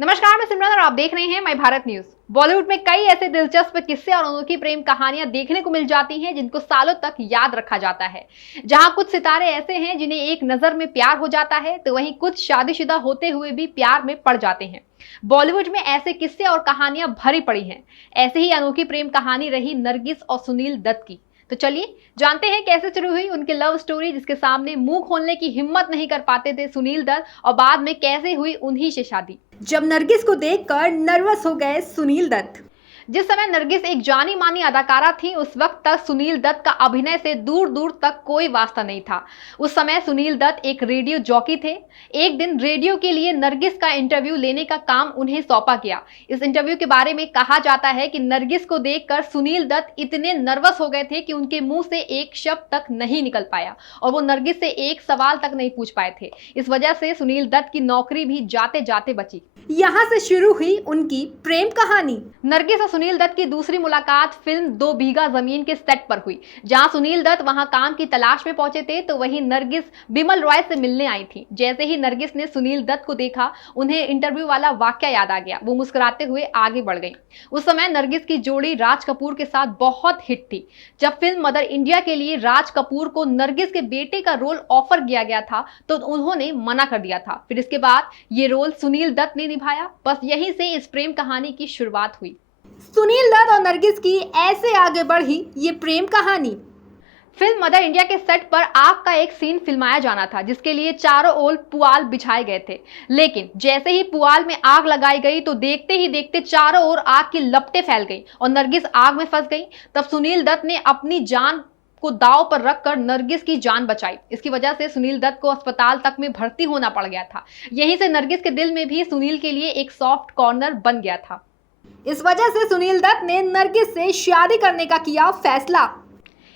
नमस्कार, मैं सिमरन और आप देख रहे हैं माय भारत न्यूज। बॉलीवुड में कई ऐसे दिलचस्प किस्से और अनोखी प्रेम कहानियां देखने को मिल जाती हैं जिनको सालों तक याद रखा जाता है। जहां कुछ सितारे ऐसे हैं जिन्हें एक नजर में प्यार हो जाता है, तो वहीं कुछ शादीशुदा होते हुए भी प्यार में पड़ जाते हैं। बॉलीवुड में ऐसे किस्से और कहानियां भरी पड़ी हैं। ऐसे ही अनोखी प्रेम कहानी रही नरगिस और सुनील दत्त की। तो चलिए जानते हैं कैसे शुरू हुई उनकी लव स्टोरी, जिसके सामने मुंह खोलने की हिम्मत नहीं कर पाते थे सुनील दत्त, और बाद में कैसे हुई उन्हीं से शादी। जब नरगिस को देखकर नर्वस हो गए सुनील दत्त। जिस समय नरगिस एक जानी मानी अदाकारा थी, उस वक्त तक सुनील दत्त का अभिनय से दूर दूर तक कोई वास्ता नहीं था। उस समय सुनील दत्त एक रेडियो जॉकी थे। एक दिन रेडियो के लिए नरगिस का इंटरव्यू लेने का काम उन्हें सौंपा गया। इस इंटरव्यू के बारे में कहा जाता है कि नरगिस को देखकर सुनील दत्त इतने नर्वस हो गए थे कि उनके मुंह से एक शब्द तक नहीं निकल पाया, और वो नरगिस से एक सवाल तक नहीं पूछ पाए थे। इस वजह से सुनील दत्त की नौकरी भी जाते जाते बची। यहाँ से शुरू हुई उनकी प्रेम कहानी। नरगिस और सुनील दत्त की दूसरी मुलाकात फिल्म 2 बीघा जमीन के सेट पर हुई। जहां सुनील दत्त वहां काम की तलाश में पहुंचे थे, तो वहीं नरगिस बिमल रॉय से मिलने आई थी। जैसे ही नरगिस ने सुनील दत्त को देखा, उन्हें इंटरव्यू वाला वाकया याद आ गया। वो मुस्कुराते हुए आगे बढ़ गई। उस समय नरगिस की जोड़ी राज कपूर के साथ बहुत हिट थी। जब फिल्म मदर इंडिया के लिए राज कपूर को नरगिस के बेटे का रोल ऑफर किया गया था, तो उन्होंने मना कर दिया था। फिर इसके बाद ये रोल सुनील दत्त ने निभाया। बस यहीं से इस प्रेम कहानी की शुरुआत हुई। सुनील दत्त और नरगिस की ऐसे आगे बढ़ी ये प्रेम कहानी। फिल्म मदर इंडिया के सेट पर आग का एक सीन फिल्माया जाना था, जिसके लिए चारों ओर पुआल बिछाए गए थे। लेकिन जैसे ही पुआल में आग लगाई गई, तो देखते ही देखते चारों ओर आग की लपटें फैल गई और नरगिस आग में फंस गई। तब सुनील दत्त ने अपनी जान को दांव पर रखकर नरगिस की जान बचाई। इसकी वजह से सुनील दत्त को अस्पताल तक में भर्ती होना पड़ गया था। यहीं से नरगिस के दिल में भी सुनील के लिए एक सॉफ्ट कॉर्नर बन गया था। इस वजह से सुनील दत्त ने नरगिस से शादी करने का किया फैसला।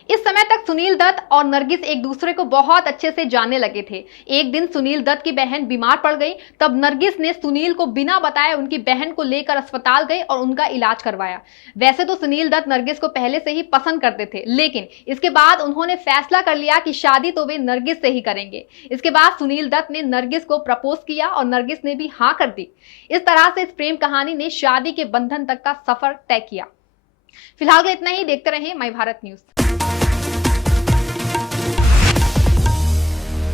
इस समय तक सुनील दत्त और नरगिस एक दूसरे को बहुत अच्छे से जानने लगे थे। एक दिन सुनील दत्त की बहन बीमार पड़ गई। तब नरगिस ने सुनील को बिना बताए उनकी बहन को लेकर अस्पताल गई और उनका इलाज करवाया। वैसे तो सुनील दत्त नरगिस को पहले से ही पसंद करते थे, लेकिन इसके बाद उन्होंने फैसला कर लिया कि शादी तो वे नरगिस से ही करेंगे। इसके बाद सुनील दत्त ने नरगिस को प्रपोज किया और नरगिस ने भी हाँ कर दी। इस तरह से इस प्रेम कहानी ने शादी के बंधन तक का सफर तय किया। फिलहाल इतना ही। देखते रहें माय भारत न्यूज।